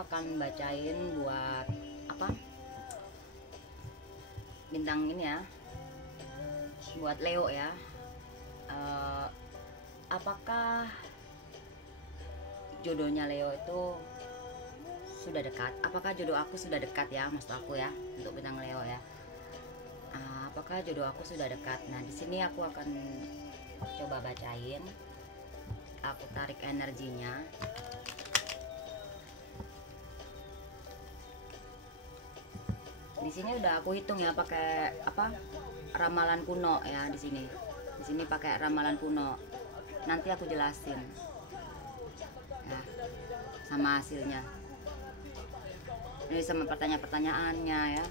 akan bacain buat apa, bintang ini ya, buat Leo ya. Apakah jodohnya Leo itu sudah dekat? Apakah jodoh aku sudah dekat ya, maksud aku ya, untuk bintang Leo ya. Apakah jodoh aku sudah dekat? Nah, di sini aku akan coba bacain. Aku tarik energinya. Di sini udah aku hitung ya pakai apa? Ramalan kuno ya di sini. Di sini pakai ramalan kuno. Nanti aku jelasin. Ya, sama hasilnya. Ini sama pertanyaan-pertanyaannya ya.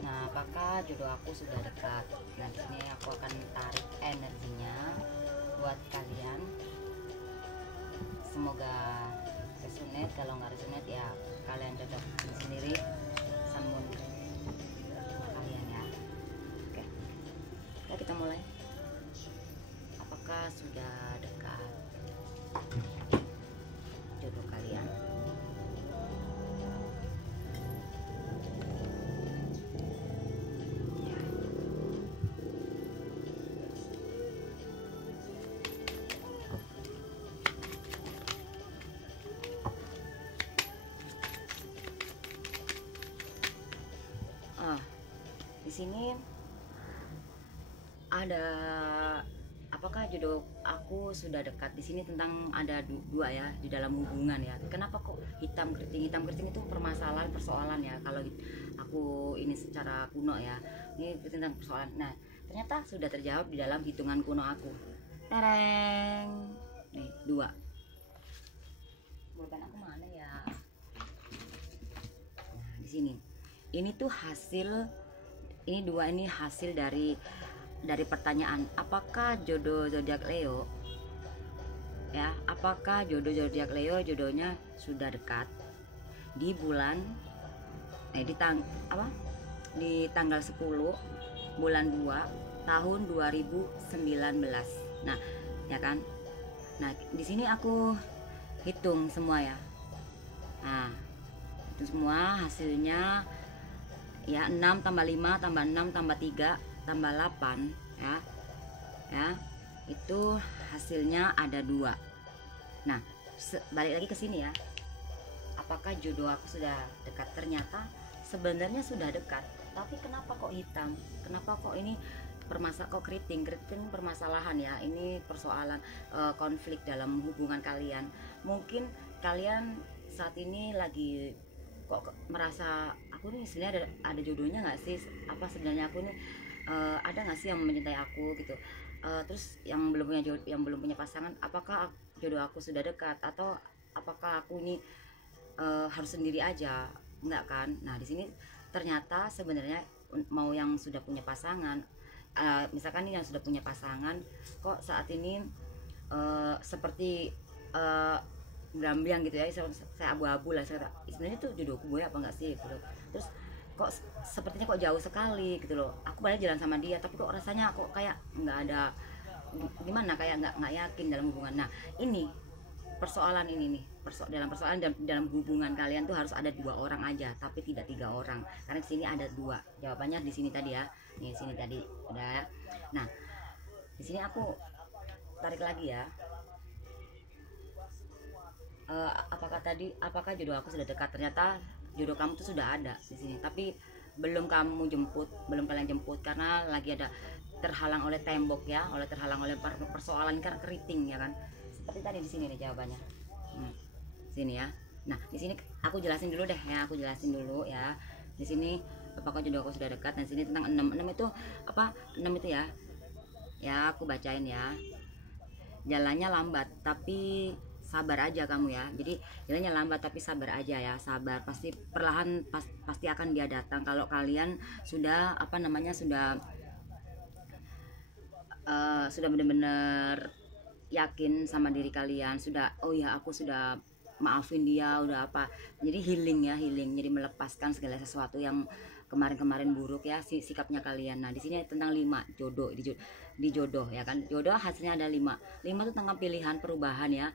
Nah, apakah jodoh aku sudah dekat? Nah, di sini aku akan tarik energinya buat kalian. Semoga resonate. Kalau nggak resonate ya kalian cocok sendiri sama kalian ya. Oke, ya kita mulai. Apakah sudah dekat jodoh kalian? Di sini ada apakah jodoh aku sudah dekat. Di sini tentang ada dua ya di dalam hubungan ya. Kenapa kok hitam keriting? Hitam keriting itu permasalahan, persoalan ya. Kalau aku ini secara kuno ya, ini tentang persoalan. Nah, ternyata sudah terjawab di dalam hitungan kuno aku. Tereng, nih dua. Bukan aku mana ya? Nah, di sini. Ini tuh hasil. Ini dua, ini hasil dari pertanyaan apakah jodoh zodiak Leo ya, apakah jodoh zodiak Leo jodohnya sudah dekat di bulan di tanggal 10 bulan 2 tahun 2019. Nah, ya kan? Nah, di sini aku hitung semua ya. Nah, itu semua hasilnya ya, 6 tambah 5 tambah 6 tambah 3 tambah 8 ya, itu hasilnya ada 2. Nah, balik lagi ke sini ya, apakah jodoh aku sudah dekat? Ternyata sebenarnya sudah dekat, tapi kenapa kok hitam, kenapa kok ini kok keriting permasalahan ya. Ini persoalan konflik dalam hubungan kalian. Mungkin kalian saat ini lagi kok merasa aku nih sebenarnya ada jodohnya nggak sih, apa sebenarnya aku nih ada nggak sih yang mencintai aku gitu. Terus yang belum punya pasangan, apakah jodoh aku sudah dekat atau apakah aku ini harus sendiri aja, enggak kan? Nah, di sini ternyata sebenarnya mau yang sudah punya pasangan, misalkan nih yang sudah punya pasangan kok saat ini seperti berambang gitu ya, saya abu-abu lah, sebenarnya tuh jodohku gue apa enggak sih gitu. Terus kok sepertinya kok jauh sekali gitu loh, aku padahal jalan sama dia tapi kok rasanya kok kayak nggak ada, gimana, kayak nggak yakin dalam hubungan. Nah, ini persoalan ini nih, dalam persoalan dalam hubungan kalian tuh harus ada 2 orang aja, tapi tidak 3 orang, karena di sini ada 2 jawabannya. Di sini tadi ya, nih sini tadi udah. Nah, di sini aku tarik lagi ya. Apakah jodoh aku sudah dekat? Ternyata jodoh kamu tuh sudah ada di sini, tapi belum kalian jemput karena lagi ada terhalang oleh tembok ya, terhalang oleh persoalan kan keriting ya kan. Seperti tadi di sini nih jawabannya. Sini ya. Nah, di sini aku jelasin dulu deh ya, ya. Di sini apakah jodoh aku sudah dekat? Nah, di sini tentang 6 itu apa? 6 itu ya. Ya, aku bacain ya. Jalannya lambat tapi sabar aja kamu ya. Jadi jalannya lambat tapi sabar aja ya, sabar, pasti perlahan pasti akan dia datang kalau kalian sudah sudah benar-benar yakin sama diri kalian, sudah oh ya aku sudah maafin dia, udah apa, jadi healing ya, jadi melepaskan segala sesuatu yang kemarin-kemarin buruk ya sikapnya kalian. Nah di sini tentang 5 jodoh di jodoh ya kan, jodoh hasilnya ada 5 itu tentang pilihan perubahan ya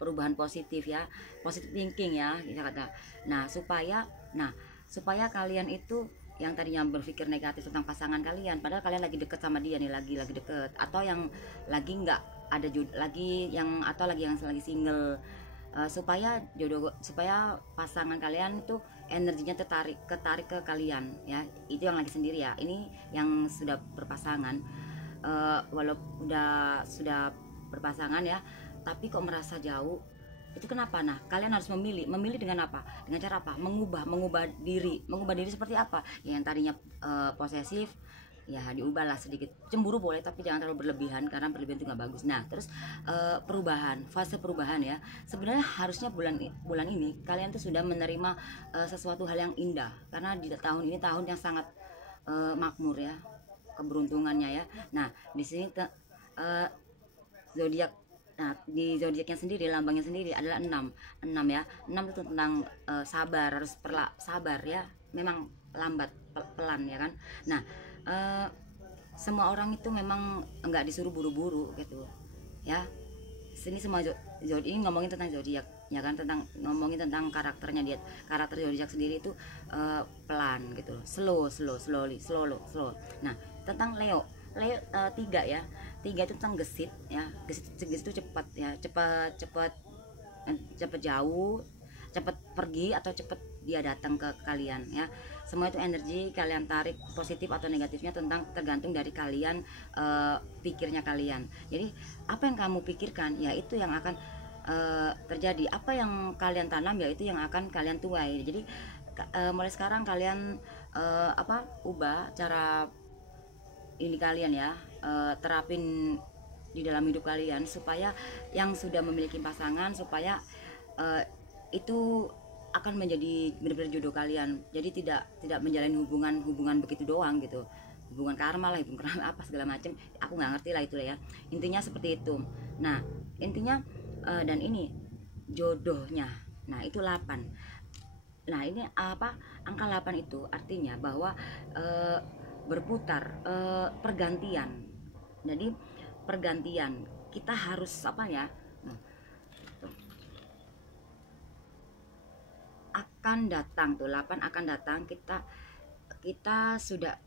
perubahan positif ya, positive thinking ya kita kata. Nah supaya kalian itu yang tadinya berpikir negatif tentang pasangan kalian, padahal kalian lagi deket sama dia nih, lagi deket, atau yang lagi nggak ada lagi yang atau lagi yang lagi single, supaya pasangan kalian itu energinya ketarik ke kalian ya, itu yang lagi sendiri ya. Ini yang sudah berpasangan, walaupun sudah berpasangan ya, tapi kok merasa jauh, itu kenapa? Nah kalian harus memilih dengan apa, dengan cara apa, mengubah diri seperti apa ya, yang tadinya posesif ya diubahlah sedikit, cemburu boleh tapi jangan terlalu berlebihan, karena berlebihan itu nggak bagus. Nah terus fase perubahan ya, sebenarnya harusnya bulan ini kalian tuh sudah menerima sesuatu hal yang indah, karena di tahun ini tahun yang sangat makmur ya, keberuntungannya ya. Nah di sini zodiak. Nah, di zodiaknya sendiri, lambangnya sendiri adalah 6 ya. 6 itu tentang sabar, harus sabar ya. Memang lambat, pelan ya kan. Nah, semua orang itu memang enggak disuruh buru-buru gitu. Ya. Sini semua zodiak ini ngomongin tentang zodiak ya kan, ngomongin tentang karakternya dia. Karakter zodiak sendiri itu pelan gitu. Slow. Nah, tentang Leo 3 ya. 3 itu tentang gesit ya. Gesit itu cepat ya, cepat jauh, cepat pergi atau cepat dia datang ke kalian ya. Semua itu energi kalian tarik, positif atau negatifnya tergantung dari kalian, pikirnya kalian. Jadi apa yang kamu pikirkan ya itu yang akan terjadi. Apa yang kalian tanam ya itu yang akan kalian tuai. Jadi mulai sekarang kalian ubah cara ini kalian ya, terapin di dalam hidup kalian, supaya yang sudah memiliki pasangan, supaya itu akan menjadi benar-benar jodoh kalian. Jadi tidak menjalin hubungan begitu doang gitu, hubungan karma lah, hubungan karma apa segala macam, aku nggak ngerti lah itu ya, intinya seperti itu. Nah intinya dan ini jodohnya, nah itu 8. Nah ini apa, angka 8 itu artinya bahwa berputar, pergantian. Jadi pergantian kita harus apa ya, akan datang tuh 8 akan datang, kita sudah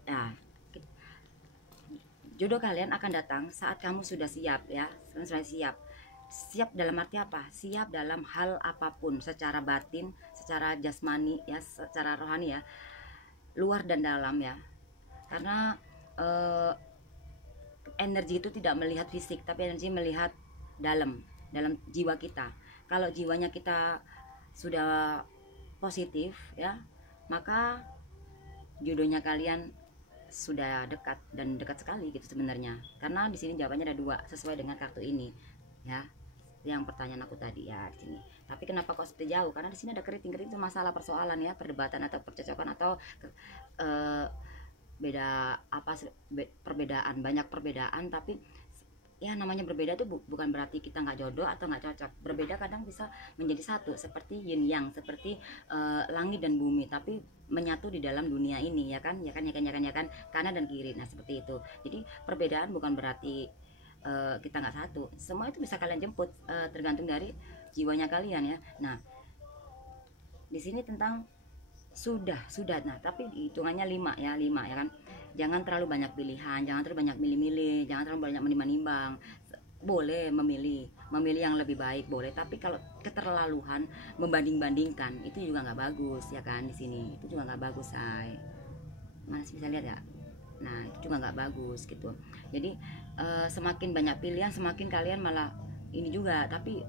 jodoh kalian akan datang saat kamu sudah siap ya. Sudah siap dalam arti apa? Siap dalam hal apapun, secara batin, secara jasmani ya, secara rohani ya, luar dan dalam ya. Karena energi itu tidak melihat fisik, tapi energi melihat dalam jiwa kita. Kalau jiwanya kita sudah positif ya, maka jodohnya kalian sudah dekat, dan dekat sekali gitu sebenarnya. Karena di sini jawabannya ada 2 sesuai dengan kartu ini ya, yang pertanyaan aku tadi ya di sini. Tapi kenapa kok seperti jauh? Karena di sini ada keriting itu masalah persoalan ya, perdebatan atau percekcokan atau perbedaan, banyak perbedaan. Tapi ya namanya berbeda itu bukan berarti kita nggak jodoh atau nggak cocok. Berbeda kadang bisa menjadi satu, seperti yin yang, seperti langit dan bumi, tapi menyatu di dalam dunia ini ya kan, kanan dan kiri. Nah seperti itu. Jadi perbedaan bukan berarti kita nggak satu. Semua itu bisa kalian jemput, tergantung dari jiwanya kalian ya. Nah di sini tentang sudah. Nah tapi hitungannya 5 ya kan. Jangan terlalu banyak pilihan, jangan terlalu banyak milih-milih, jangan terlalu banyak menimbang. Boleh memilih yang lebih baik boleh, tapi kalau keterlaluan membanding-bandingkan itu juga nggak bagus ya kan. Di sini itu juga nggak bagus, say. Mana sih, bisa lihat ya? Nah itu juga nggak bagus gitu. Jadi semakin banyak pilihan, semakin kalian malah ini juga. Tapi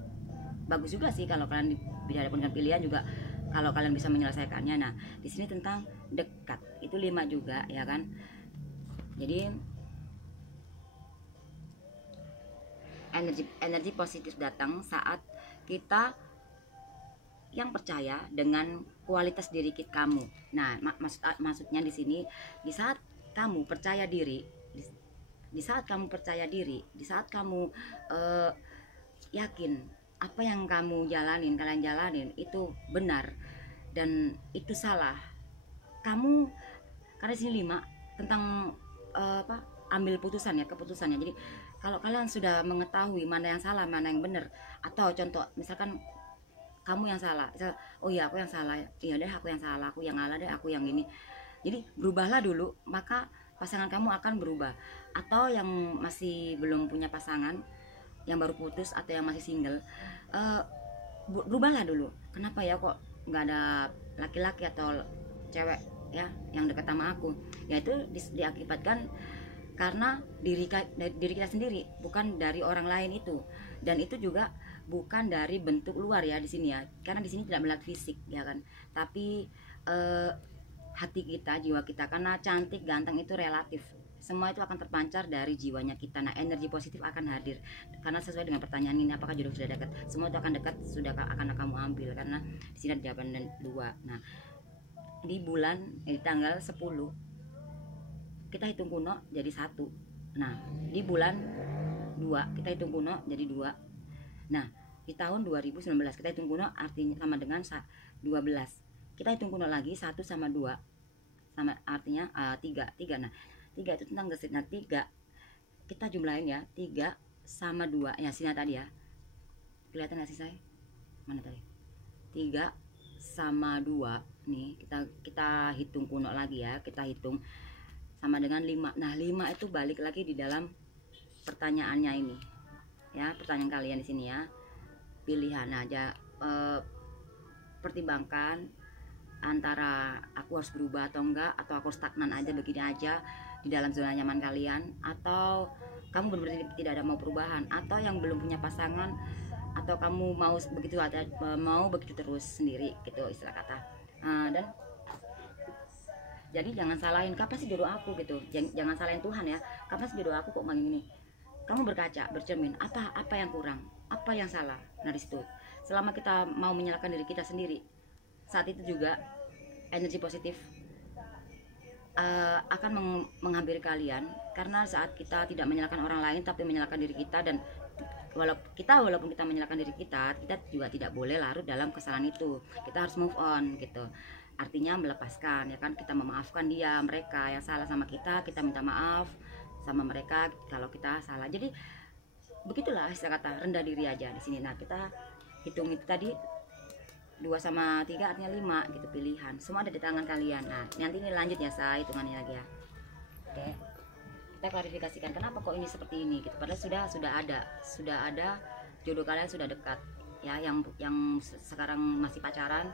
bagus juga sih kalau kalian dihadapkan dengan pilihan juga, kalau kalian bisa menyelesaikannya. Nah di sini tentang dekat itu 5 juga ya kan. Jadi energi positif datang saat kita yang percaya dengan kualitas diri kamu. Nah maksudnya di sini, di saat kamu percaya diri, di saat kamu yakin apa yang kalian jalanin itu benar dan itu salah, kamu karena di sini 5 tentang apa, ambil putusan ya, keputusannya. Jadi kalau kalian sudah mengetahui mana yang salah mana yang benar, atau contoh misalkan kamu yang salah, misal, oh iya aku yang salah, iya deh aku yang salah, aku yang ngalah deh, aku yang ini. Jadi berubahlah dulu, maka pasangan kamu akan berubah. Atau yang masih belum punya pasangan, yang baru putus atau yang masih single, eh, berubahlah dulu. Kenapa ya kok nggak ada laki-laki atau cewek ya yang dekat sama aku? Yaitu diakibatkan karena diri kita sendiri, bukan dari orang lain itu. Dan itu juga bukan dari bentuk luar ya di sini ya, karena di sini tidak melihat fisik ya kan, tapi eh, hati kita, jiwa kita. Karena cantik ganteng itu relatif, semua itu akan terpancar dari jiwanya kita. Nah, energi positif akan hadir karena sesuai dengan pertanyaan ini, apakah jodoh sudah dekat, semua itu akan dekat, sudah akan kamu ambil, karena di sini ada jawaban dan dua. Nah, di bulan di tanggal 10 kita hitung kuno jadi 1. Nah, di bulan 2 kita hitung kuno jadi 2. Nah, di tahun 2019 kita hitung kuno artinya sama dengan 12. Kita hitung kuno lagi 1 sama 2 sama artinya 3. Nah, 3 itu tentang gesit. Nah, 3 kita jumlahin ya, 3 sama 2 ya, sini tadi ya. Kelihatan gak sih saya? Mana tadi? 3 sama 2 nih, kita hitung kuno lagi ya, kita hitung sama dengan 5. Nah, 5 itu balik lagi di dalam pertanyaannya ini. Ya, pertanyaan kalian di sini ya. Pilihan aja, pertimbangkan antara aku harus berubah atau enggak, atau aku stagnan aja begini aja di dalam zona nyaman kalian, atau kamu benar-benar tidak ada mau perubahan, atau yang belum punya pasangan, atau kamu mau begitu ada, mau begitu terus sendiri gitu istilah kata. Dan jadi jangan salahin kapan sih jodoh aku gitu, jangan salahin Tuhan ya, kapan sih jodoh aku kok begini. Kamu berkaca, bercermin, apa yang kurang, apa yang salah. Nah, di situ selama kita mau menyalahkan diri kita sendiri, saat itu juga energi positif akan menghampiri kalian. Karena saat kita tidak menyalahkan orang lain tapi menyalahkan diri kita, dan walaupun kita menyalahkan diri kita juga tidak boleh larut dalam kesalahan itu. Kita harus move on gitu, artinya melepaskan ya kan, kita memaafkan mereka yang salah sama kita minta maaf sama mereka kalau kita salah. Jadi begitulah istilah kata, rendah diri aja di sini. Nah, kita hitung itu tadi 2 sama 3 artinya 5 gitu, pilihan semua ada di tangan kalian. Nah, nanti ini lanjut ya, saya hitungannya lagi ya. Oke, kita klarifikasikan kenapa kok ini seperti ini gitu, padahal sudah ada jodoh kalian sudah dekat ya. Yang sekarang masih pacaran,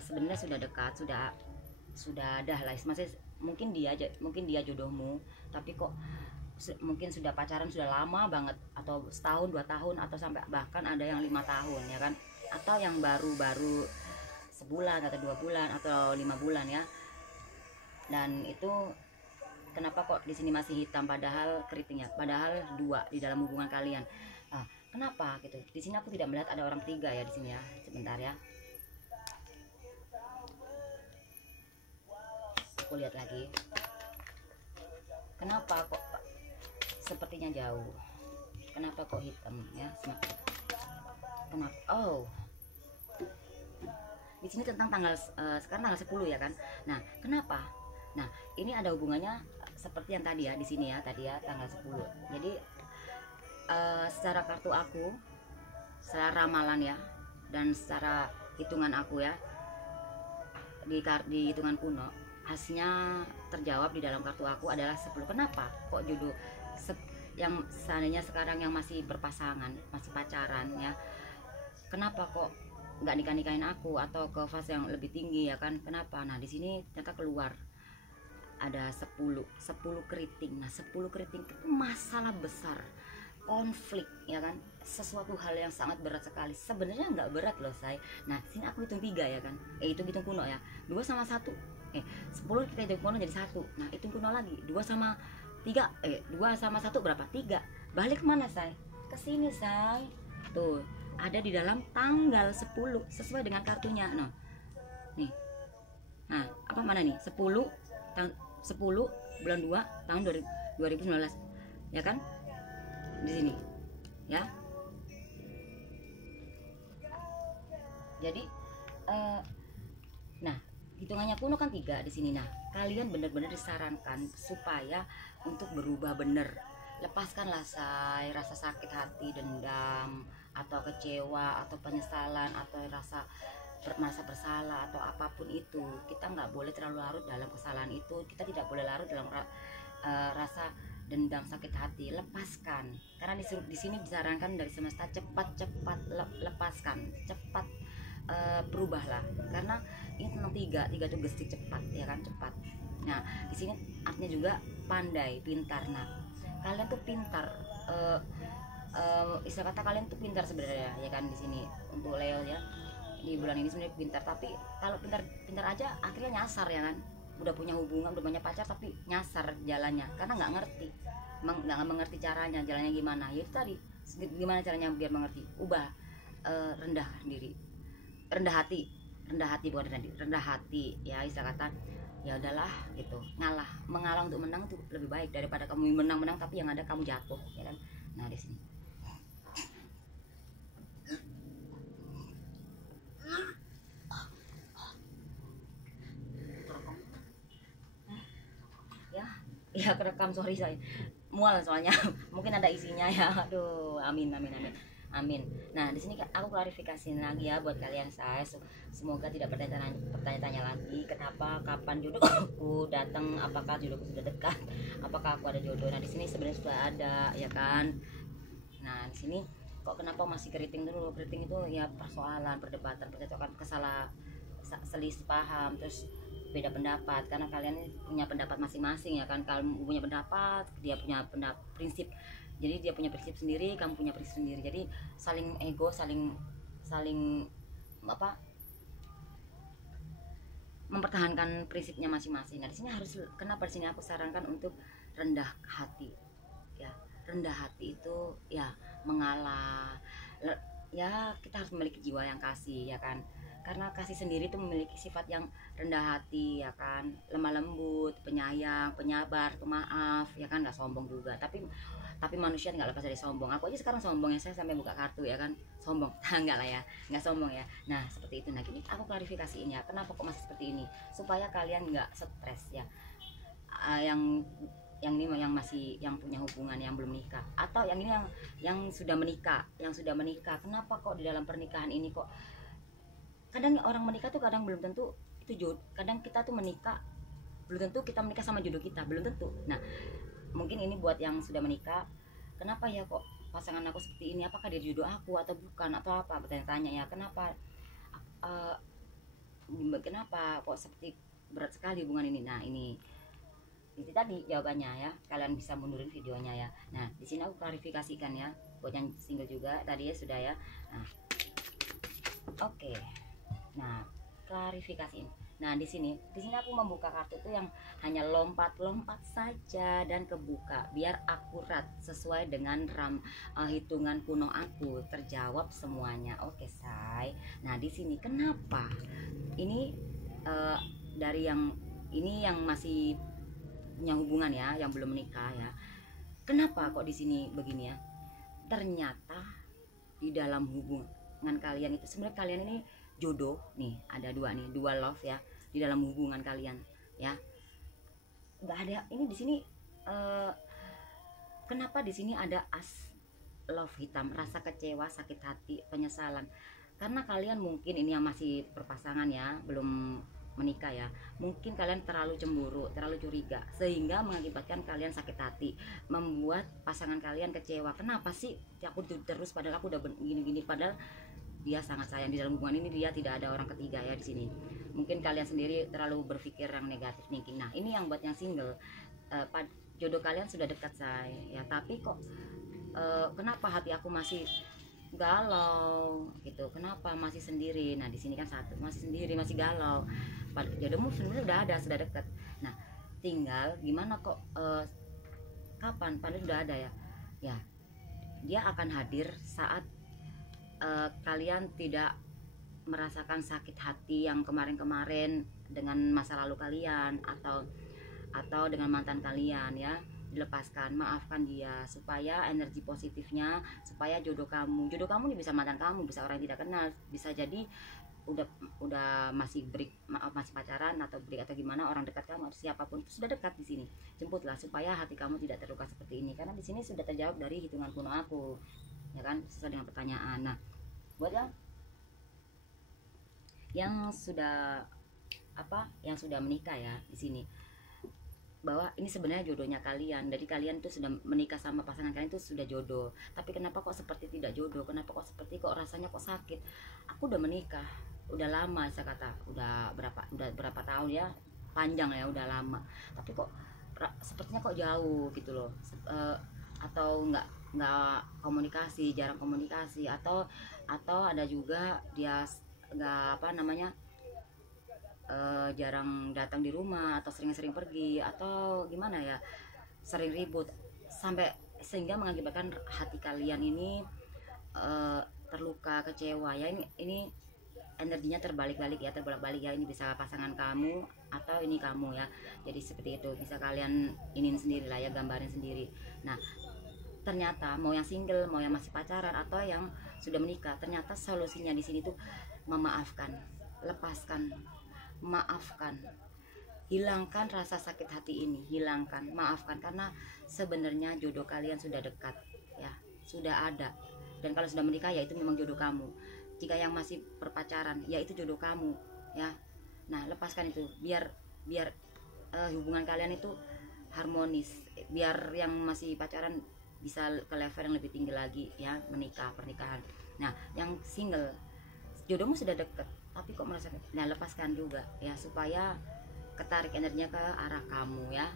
sebenarnya sudah dekat, sudah ada lah, masih mungkin dia jodohmu, tapi kok mungkin sudah pacaran sudah lama banget, atau setahun 2 tahun, atau sampai bahkan ada yang 5 tahun ya kan, atau yang baru sebulan atau 2 bulan atau 5 bulan ya. Dan itu kenapa kok di sini masih hitam padahal keritingnya, padahal 2 di dalam hubungan kalian. Kenapa gitu? Di sini aku tidak melihat ada orang 3 ya di sini ya. Sebentar ya. Aku lihat lagi. Kenapa kok sepertinya jauh? Kenapa kok hitam ya? Kenapa? Oh, di sini tentang sekarang tanggal 10 ya kan. Nah, kenapa? Nah, ini ada hubungannya seperti yang tadi ya di sini ya, tadi ya tanggal 10. Jadi secara kartu aku, secara ramalan ya, dan secara hitungan aku ya, di hitungan kuno, hasilnya terjawab di dalam kartu aku adalah 10. Kenapa kok jodoh yang seandainya sekarang yang masih berpasangan, masih pacaran ya, kenapa kok nggak nikah-nikahin aku atau ke fase yang lebih tinggi ya kan? Kenapa? Nah, di sini ternyata keluar ada 10 keriting. Nah, 10 keriting itu masalah besar, konflik ya kan, sesuatu hal yang sangat berat sekali. Sebenarnya nggak berat loh say. Nah, sini aku hitung 3 ya kan, hitung kuno ya, 2 sama 1, 10 kita hitung kuno jadi 1. Nah, hitung kuno lagi, 2 sama 3, 2 sama 1 berapa? 3. Balik mana say? Ke sini say. Tuh, ada di dalam tanggal 10 sesuai dengan kartunya. Nah, nih. Nah, apa mana nih? 10 bulan 2 tahun 2019. Ya kan? Di sini. Ya. Jadi nah, hitungannya kuno kan 3 di sini. Nah, kalian benar-benar disarankan supaya untuk berubah bener. Lepaskanlah say rasa sakit hati, dendam, atau kecewa, atau penyesalan, atau merasa bersalah, atau apapun itu. Kita nggak boleh terlalu larut dalam kesalahan itu. Kita tidak boleh larut dalam rasa dendam, sakit hati. Lepaskan, karena di sini disarankan dari semesta, cepat lepaskan, cepat berubahlah, karena ini tentang tiga itu gestik cepat, ya kan, cepat. Nah, di sini artinya juga pandai, pintar. Nah, kalian tuh pintar, istilah kata kalian tuh pintar sebenarnya, ya kan, di sini untuk Leo ya, di bulan ini sebenarnya pintar. Tapi kalau pintar aja akhirnya nyasar, ya kan. Udah punya hubungan, udah punya pacar, tapi nyasar jalannya karena nggak mengerti caranya, jalannya gimana. Ya itu tadi, gimana caranya biar mengerti. Ubah, rendah diri, rendah hati bukan rendah hati, ya istilah kata. Ya udahlah gitu, mengalah untuk menang itu lebih baik daripada kamu menang tapi yang ada kamu jatuh, ya kan. Nah, di sini ya kerekam, sorry saya mual soalnya mungkin ada isinya ya. Aduh, amin. Nah, di sini aku klarifikasi lagi ya buat kalian. Saya semoga tidak bertanya-tanya lagi kenapa, kapan jodohku datang, apakah jodohku sudah dekat, apakah aku ada jodoh. Nah, di sini sebenarnya sudah ada, ya kan. Nah, di sini kok kenapa masih keriting dulu? Keriting itu ya persoalan, perdebatan, percakapan, selisih paham, terus beda pendapat, karena kalian punya pendapat masing-masing, ya kan. Kalau punya pendapat, dia punya prinsip, jadi dia punya prinsip sendiri, kamu punya prinsip sendiri, jadi saling ego, saling apa, mempertahankan prinsipnya masing-masing. Nah, di sini harus, kenapa di sini aku sarankan untuk rendah hati, ya. Rendah hati itu ya mengalah, ya kita harus memiliki jiwa yang kasih, ya kan. Karena kasih sendiri itu memiliki sifat yang rendah hati, ya kan, lemah lembut, penyayang, penyabar, pemaaf, ya kan, nggak sombong juga. Tapi manusia nggak lepas dari sombong. Aku aja sekarang sombong ya, saya sampai buka kartu, ya kan, sombong. Enggak lah ya, nggak sombong ya. Nah, seperti itu. Nah, gini aku klarifikasiin ya, kenapa kok masih seperti ini, supaya kalian nggak stres ya. Yang ini yang masih, yang punya hubungan, yang belum nikah, atau yang ini yang sudah menikah, kenapa kok di dalam pernikahan ini kok kadang orang menikah tuh kadang belum tentu itu jodoh. Kadang kita tuh menikah belum tentu kita menikah sama jodoh kita, belum tentu. Nah, mungkin ini buat yang sudah menikah, kenapa ya kok pasangan aku seperti ini, apakah dia jodoh aku atau bukan, atau apa, bertanya-tanya ya, kenapa kenapa kok seperti berat sekali hubungan ini. Nah, ini itu tadi jawabannya ya, kalian bisa mundurin videonya ya. Nah, di sini aku klarifikasikan ya buat yang single juga tadi ya, sudah ya. Nah, oke. Nah, klarifikasiin. Nah, di sini aku membuka kartu tuh yang hanya lompat-lompat saja dan kebuka, biar akurat sesuai dengan hitungan kuno aku, terjawab semuanya. Oke, say. Nah, di sini kenapa? Ini dari yang ini yang masih punya hubungan ya, yang belum menikah ya. Kenapa kok di sini begini ya? Ternyata di dalam hubungan kalian itu sebenarnya kalian ini jodoh nih, ada dua love ya di dalam hubungan kalian ya. Nggak ada ini di sini, kenapa di sini ada as love hitam, rasa kecewa, sakit hati, penyesalan. Karena kalian mungkin ini yang masih berpasangan ya, belum menikah ya, mungkin kalian terlalu cemburu, terlalu curiga, sehingga mengakibatkan kalian sakit hati, membuat pasangan kalian kecewa. Kenapa sih aku terus, padahal aku udah gini-gini, padahal dia sangat sayang. Di dalam hubungan ini dia tidak ada orang ketiga ya di sini. Mungkin kalian sendiri terlalu berpikir yang negatif thinking. Nah, ini yang buat yang single, jodoh kalian sudah dekat saya ya, tapi kok kenapa hati aku masih galau gitu, kenapa masih sendiri. Nah, di sini kan satu masih sendiri, masih galau, jodohmu sebenarnya sudah dekat. Nah, tinggal gimana kok kapan, padahal sudah ada ya. Ya, dia akan hadir saat kalian tidak merasakan sakit hati yang kemarin-kemarin dengan masa lalu kalian, atau dengan mantan kalian ya. dilepaskan, maafkan dia supaya energi positifnya, supaya jodoh kamu ini bisa mantan kamu, bisa orang yang tidak kenal, bisa jadi udah masih break, maaf masih pacaran atau break atau gimana, orang dekat kamu atau siapapun itu sudah dekat di sini, jemputlah supaya hati kamu tidak terluka seperti ini, karena di sini sudah terjawab dari hitungan kuno aku, ya kan, sesuai dengan pertanyaan. Nah, buat yang sudah yang sudah menikah ya di sini, bahwa ini sebenarnya jodohnya kalian, jadi kalian tuh sudah menikah sama pasangan kalian itu sudah jodoh, tapi kenapa kok seperti tidak jodoh, kenapa kok seperti kok rasanya kok sakit. Aku udah menikah udah lama, saya kata udah berapa tahun ya, panjang ya, udah lama, tapi kok sepertinya kok jauh gitu loh. Atau nggak komunikasi, jarang komunikasi, atau ada juga dia nggak jarang datang di rumah, atau sering-sering pergi, atau gimana ya, sering ribut sampai sehingga mengakibatkan hati kalian ini terluka, kecewa ya. Ini energinya terbolak-balik ya, ini bisa pasangan kamu atau ini kamu ya, jadi seperti itu, bisa kalian inin sendiri lah ya, gambarin sendiri. Nah, ternyata mau yang single, mau yang masih pacaran, atau yang sudah menikah, ternyata solusinya di sini tuh memaafkan, lepaskan, maafkan, hilangkan rasa sakit hati ini, hilangkan, maafkan, karena sebenarnya jodoh kalian sudah dekat ya, sudah ada. Dan kalau sudah menikah ya itu memang jodoh kamu. Jika yang masih berpacaran ya itu jodoh kamu ya. Nah, lepaskan itu, biar hubungan kalian itu harmonis, biar yang masih pacaran bisa ke level yang lebih tinggi lagi ya, pernikahan. Nah, yang single, jodohmu sudah deket tapi kok merasa, nah lepaskan juga ya, supaya ketarik energinya ke arah kamu ya,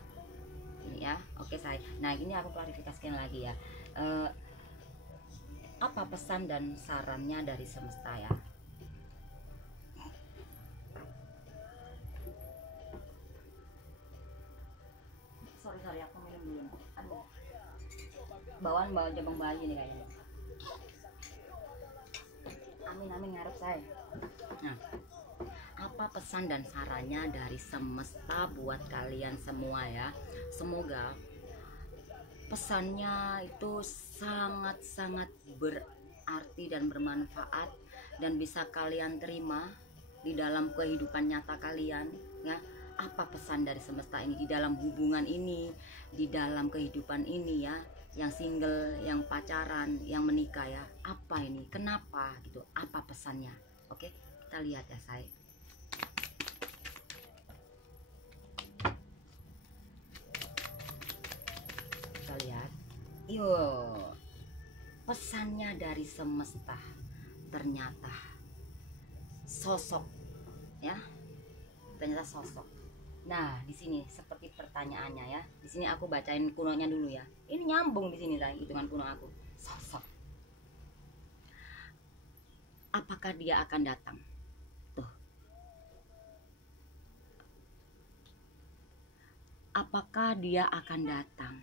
ini ya. Oke saya, nah ini aku klarifikasikan lagi ya, apa pesan dan sarannya dari semesta ya. Sorry aku minum dulu. Aduh, bawa jabang bayi nih kayaknya. Amin ngarep saya. Nah, apa pesan dan sarannya dari semesta buat kalian semua ya. Semoga pesannya itu sangat-sangat berarti dan bermanfaat, dan bisa kalian terima di dalam kehidupan nyata kalian ya. Apa pesan dari semesta ini di dalam hubungan ini, di dalam kehidupan ini ya, yang single, yang pacaran, yang menikah ya, apa ini, kenapa gitu, apa pesannya. Oke, kita lihat ya saya. Kita lihat yuk, pesannya dari semesta, ternyata sosok ya, ternyata sosok. Nah, di sini seperti pertanyaannya ya. Di sini aku bacain kunonya dulu ya. Ini nyambung di sini saya, hitungan kuno aku. Sosok. Apakah dia akan datang? Tuh. Apakah dia akan datang?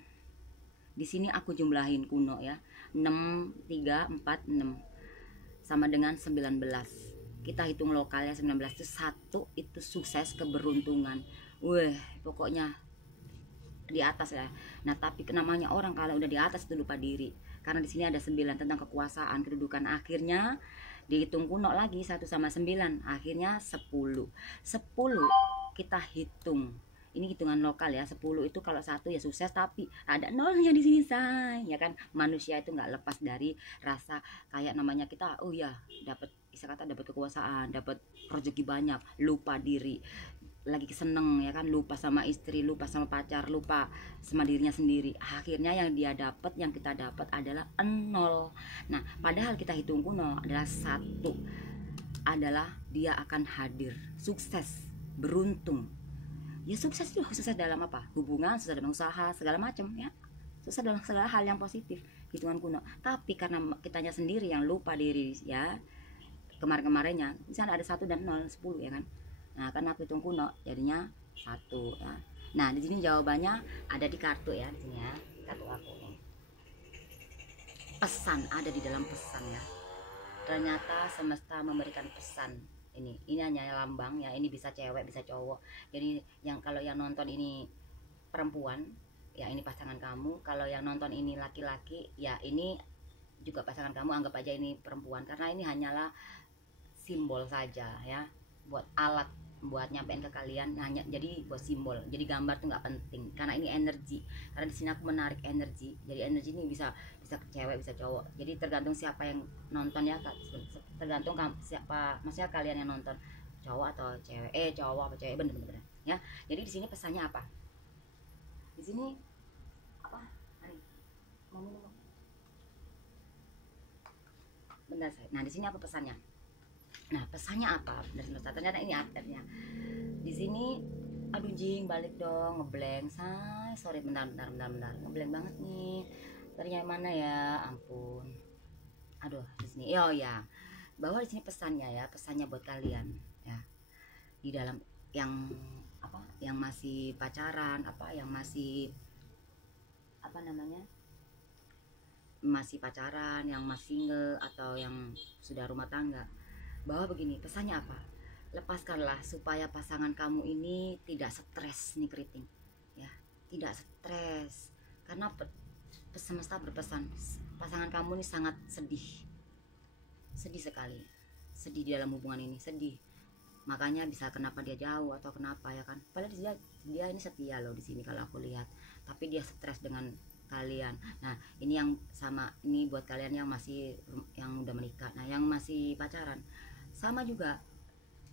Di sini aku jumlahin kuno ya. 6 3 4 6 sama dengan 19. Kita hitung lokalnya 19 itu 1 itu sukses, keberuntungan. Pokoknya di atas ya. Nah, tapi namanya orang kalau udah di atas itu lupa diri. Karena di sini ada 9 tentang kekuasaan, kedudukan. Akhirnya dihitung kuno lagi 1 sama 9, akhirnya 10. 10 kita hitung. Ini hitungan lokal ya. 10 itu kalau 1 ya sukses, tapi ada nolnya di sini say. Ya kan, manusia itu nggak lepas dari rasa kayak namanya kita, oh ya, dapat, bisa kata dapat kekuasaan, dapat rezeki banyak, lupa diri, lagi seneng ya kan, lupa sama istri, lupa sama pacar, lupa sama dirinya sendiri. Akhirnya yang dia dapat, yang kita dapat adalah 0. Nah, padahal kita hitung kuno adalah 1, adalah dia akan hadir, sukses, beruntung. Ya sukses itu sukses dalam apa? Hubungan, sukses dalam usaha, segala macam ya. Sukses dalam segala hal yang positif, hitungan kuno. Tapi karena kitanya sendiri yang lupa diri ya, kemarin-kemarinnya misalnya ada 1 dan 0, 10 ya kan. Nah, karena aku hitung kuno jadinya 1 ya. Nah, di sini jawabannya ada di kartu ya, di sini ya, kartu aku nih. Pesan ada di dalam pesan ya. Ternyata semesta memberikan pesan. Ini hanya lambang ya, ini bisa cewek bisa cowok. Jadi yang kalau yang nonton ini perempuan ya ini pasangan kamu. Kalau yang nonton ini laki-laki, ya ini juga pasangan kamu, anggap aja ini perempuan, karena ini hanyalah simbol saja ya, buat alat buat nyampein ke kalian, hanya jadi buat simbol. Jadi gambar tuh nggak penting karena ini energi, karena di sini aku menarik energi. Jadi energi ini bisa bisa cewek bisa cowok, jadi tergantung siapa yang nonton ya, tergantung siapa, maksudnya kalian yang nonton, cowok atau cewek, cowok apa cewek, bener-bener ya. Jadi di sini pesannya apa? Di sini apa? Mari, mau minum? Bentar saya. Nah di sini apa pesannya? Nah pesannya apa? Dari ternyata ini artinya. Di sini, aduh jing balik dong, ngeblank say, sorry, bentar, ngeblank banget nih. Tadinya mana ya, ampun. Aduh di sini, oh ya, bahwa di sini pesannya ya, pesannya buat kalian ya, di dalam yang apa, yang masih pacaran, apa yang masih apa namanya, masih pacaran, yang masih single atau yang sudah rumah tangga, bahwa begini pesannya apa, lepaskanlah supaya pasangan kamu ini tidak stres nih keriting ya, tidak stres, karena semesta berpesan pasangan kamu ini sangat sedih, sedih sekali, sedih di dalam hubungan ini, sedih, makanya bisa kenapa dia jauh atau kenapa ya kan, padahal dia ini setia loh di sini kalau aku lihat, tapi dia stres dengan kalian. Nah ini yang sama, ini buat kalian yang masih, yang udah menikah, nah yang masih pacaran sama juga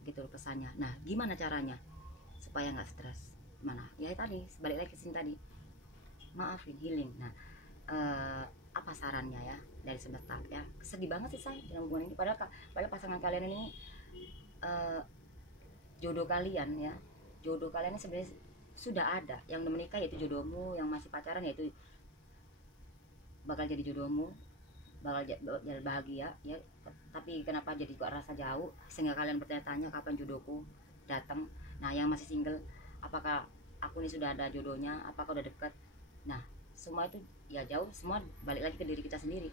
gitu loh pesannya. Nah gimana caranya supaya nggak stres, gimana ya, tadi balik lagi ke sini tadi, maafin, healing. Nah apa sarannya ya dari semesta ya, sedih banget sih saya dalam hubungan ini, padahal pasangan kalian ini jodoh kalian ya, jodoh kalian ini sebenarnya sudah ada, yang udah menikah yaitu jodohmu, yang masih pacaran yaitu bakal jadi jodohmu, bakal jadi bahagia ya. Tapi kenapa jadi kok rasa jauh, sehingga kalian bertanya-tanya kapan jodohku datang. Nah yang masih single, apakah aku ini sudah ada jodohnya, apakah udah dekat. Nah semua itu ya jauh, semua balik lagi ke diri kita sendiri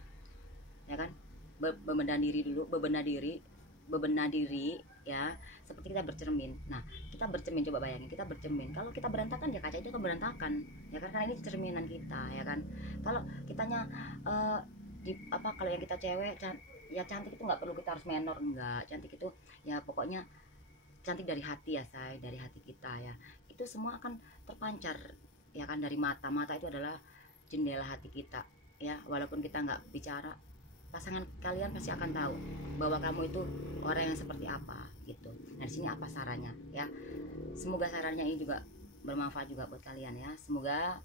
ya kan, bebenah diri dulu, bebenah diri ya, seperti kita bercermin. Nah kita bercermin, coba bayangin kita bercermin, kalau kita berantakan ya kaca itu kan berantakan ya kan, karena ini cerminan kita ya kan. Kalau kitanya di apa, kalau yang kita cewek ya cantik itu nggak perlu kita harus menor, enggak, cantik itu ya pokoknya cantik dari hati ya say, dari hati kita ya, itu semua akan terpancar ya kan, dari mata, mata itu adalah jendela hati kita ya, walaupun kita nggak bicara, pasangan kalian pasti akan tahu bahwa kamu itu orang yang seperti apa gitu. Nah di sini apa sarannya ya, semoga sarannya ini juga bermanfaat juga buat kalian ya, semoga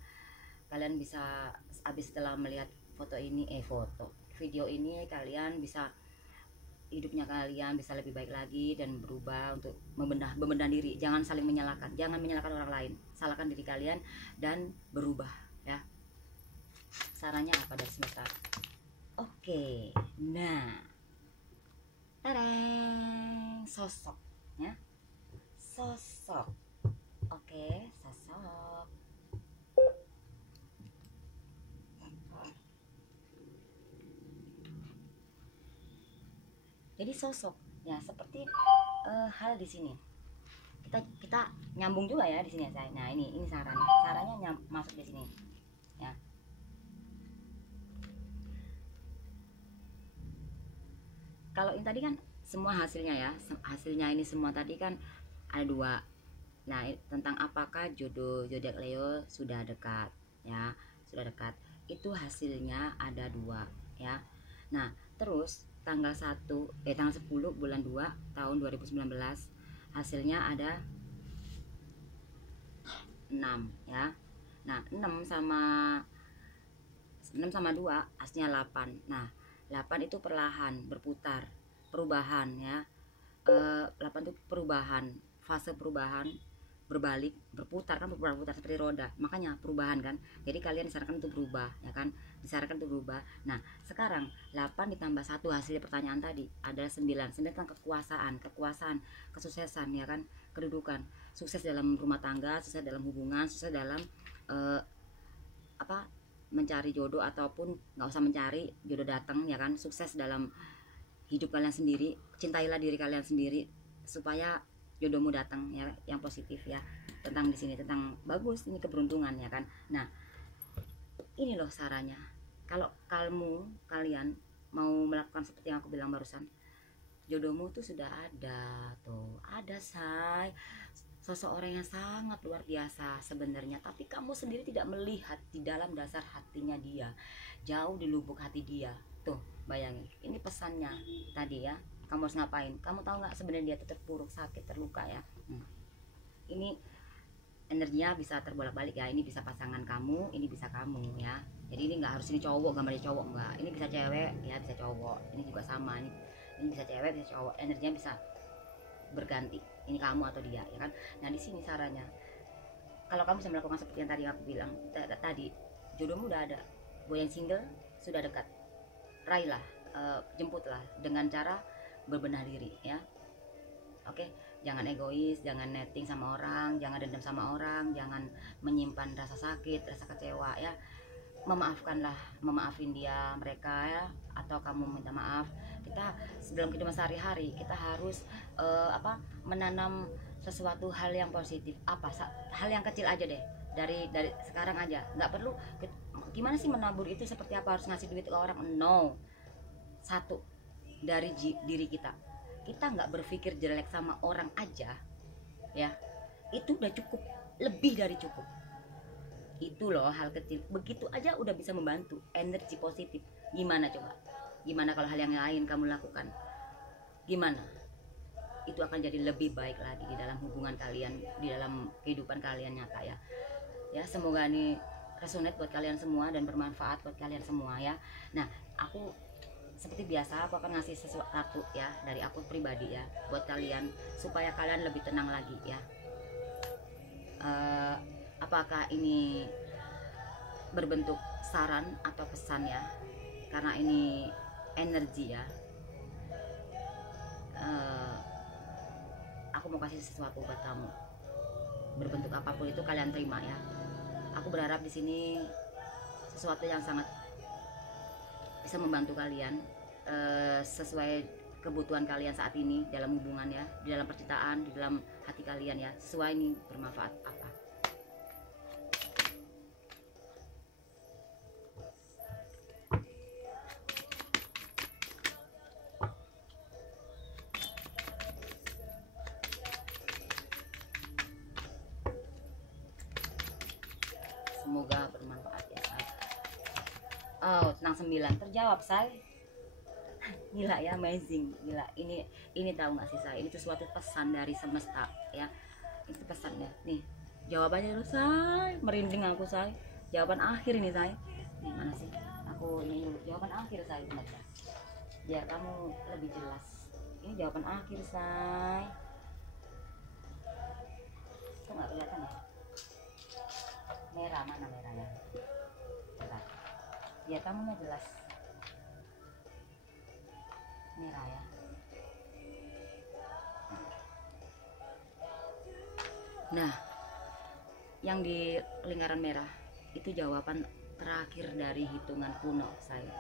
kalian bisa habis setelah melihat foto ini, video ini, kalian bisa, hidupnya kalian bisa lebih baik lagi dan berubah untuk membenahi diri. Jangan saling menyalahkan, jangan menyalahkan orang lain, salahkan diri kalian dan berubah ya. Sarannya apa dari semesta? Oke, nah, tareng, sosok ya, sosok. Oke, sosok. Jadi sosok ya seperti hal di sini. Kita nyambung juga ya di sini ya saya. Nah ini sarannya masuk di sini ya. Kalau ini tadi kan semua hasilnya ya, hasilnya ini semua tadi kan ada dua. Nah tentang apakah jodoh zodiak Leo sudah dekat ya, sudah dekat, itu hasilnya ada dua ya. Nah terus tanggal 10 bulan 2 tahun 2019 hasilnya ada 6 ya. Nah 6 sama 2 hasilnya 8. Nah 8 itu perlahan berputar, perubahan ya. 8 itu perubahan, fase perubahan, berbalik, berputar kan, berputar seperti roda, makanya perubahan kan. Jadi kalian disarankan untuk berubah ya kan, disarankan untuk berubah. Nah sekarang 8 ditambah 1 hasil pertanyaan tadi ada 9 tentang kekuasaan, kesuksesan ya kan, kedudukan, sukses dalam rumah tangga, sukses dalam hubungan, sukses dalam apa, mencari jodoh ataupun nggak usah mencari, jodoh datang ya kan, sukses dalam hidup kalian sendiri, cintailah diri kalian sendiri supaya jodohmu datang ya, yang positif ya. Tentang di sini tentang bagus, ini keberuntungan ya kan. Nah ini loh sarannya. Kalau kalian mau melakukan seperti yang aku bilang barusan, jodohmu tuh sudah ada tuh, ada say, seseorang yang sangat luar biasa sebenarnya, tapi kamu sendiri tidak melihat di dalam dasar hatinya dia, jauh di lubuk hati dia. Tuh bayangin, ini pesannya tadi ya, kamu harus ngapain. Kamu tahu nggak sebenarnya dia tuh terpuruk, sakit, terluka ya. Ini energinya bisa terbolak-balik ya, ini bisa pasangan kamu, ini bisa kamu ya. Jadi ini nggak harus ini cowok, gambarnya cowok enggak, ini bisa cewek ya, bisa cowok, ini juga sama, ini bisa cewek, bisa cowok, energinya bisa berganti, ini kamu atau dia ya kan. Nah di sini sarannya, kalau kamu bisa melakukan seperti yang tadi aku bilang tadi, jodohmu udah ada. Buat yang single sudah dekat, raihlah, jemputlah dengan cara berbenah diri ya. Oke, jangan egois, jangan netting sama orang, jangan dendam sama orang, jangan menyimpan rasa sakit, rasa kecewa ya. Memaafkanlah, memaafin dia, mereka ya, atau kamu minta maaf. Kita sebelum kehidupan sehari-hari kita harus menanam sesuatu hal yang positif. Hal yang kecil aja deh, dari sekarang aja. Nggak perlu gimana sih menabur itu, seperti apa harus ngasih duit ke orang, no. Satu, dari diri kita nggak berpikir jelek sama orang aja ya, itu udah cukup, lebih dari cukup. Itu loh hal kecil, begitu aja udah bisa membantu energi positif. Gimana coba, gimana kalau hal yang lain kamu lakukan, gimana itu akan jadi lebih baik lagi di dalam hubungan kalian, di dalam kehidupan kalian nyata ya. Ya semoga ini resonate buat kalian semua dan bermanfaat buat kalian semua ya. Nah aku seperti biasa aku akan ngasih sesuatu ya dari aku pribadi ya buat kalian, supaya kalian lebih tenang lagi ya. Apakah ini berbentuk saran atau pesan ya, karena ini energi ya. Aku mau kasih sesuatu buat kamu, berbentuk apapun itu kalian terima ya. Aku berharap di sini sesuatu yang sangat bisa membantu kalian sesuai kebutuhan kalian saat ini dalam hubungan ya, di dalam percintaan, di dalam hati kalian ya, sesuai ini bermanfaat apa. Semoga bermanfaat ya say. Oh tenang, 9 terjawab say. Gila ya, amazing, gila. Ini tahu nggak sih saya, ini tuh suatu pesan dari semesta ya. Itu pesannya nih, jawabannya dulu say, merinding aku say. Jawaban akhir ini say, nih mana sih, aku ini dulu jawaban akhir say, bentar ya, biar kamu lebih jelas. Ini jawaban akhir say, itu nggak kelihatan ya, merah, mana merahnya, bentar biar kamunya jelas, merah ya. Nah yang di lingkaran merah itu jawaban terakhir dari hitungan kuno saya.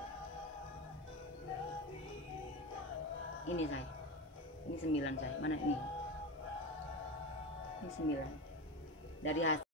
Ini saya, ini 9 saya, mana ini 9 dari hasil